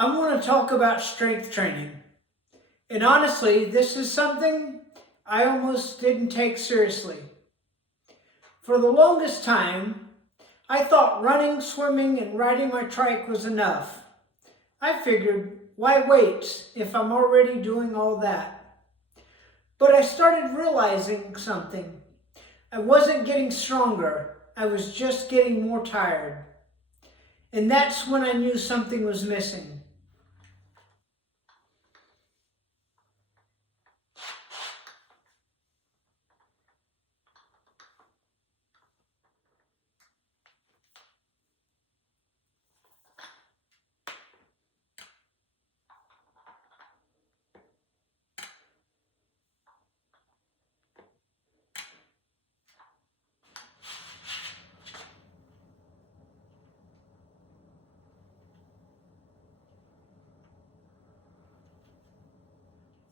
I want to talk about strength training. And honestly, this is something I almost didn't take seriously. For the longest time, I thought running, swimming, and riding my trike was enough. I figured, why wait if I'm already doing all that? But I started realizing something. I wasn't getting stronger, I was just getting more tired. And that's when I knew something was missing.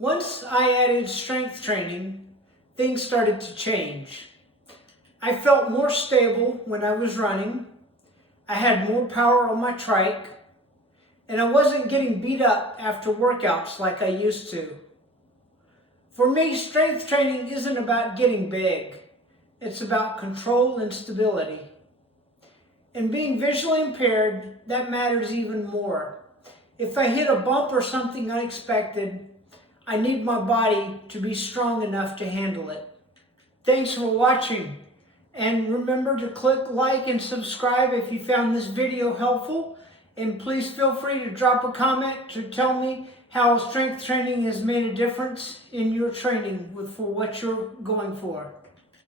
Once I added strength training, things started to change. I felt more stable when I was running, I had more power on my trike, and I wasn't getting beat up after workouts like I used to. For me, strength training isn't about getting big. It's about control and stability. And being visually impaired, that matters even more. If I hit a bump or something unexpected, I need my body to be strong enough to handle it. Thanks for watching. And remember to click like and subscribe if you found this video helpful. And please feel free to drop a comment to tell me how strength training has made a difference in your training for what you're going for.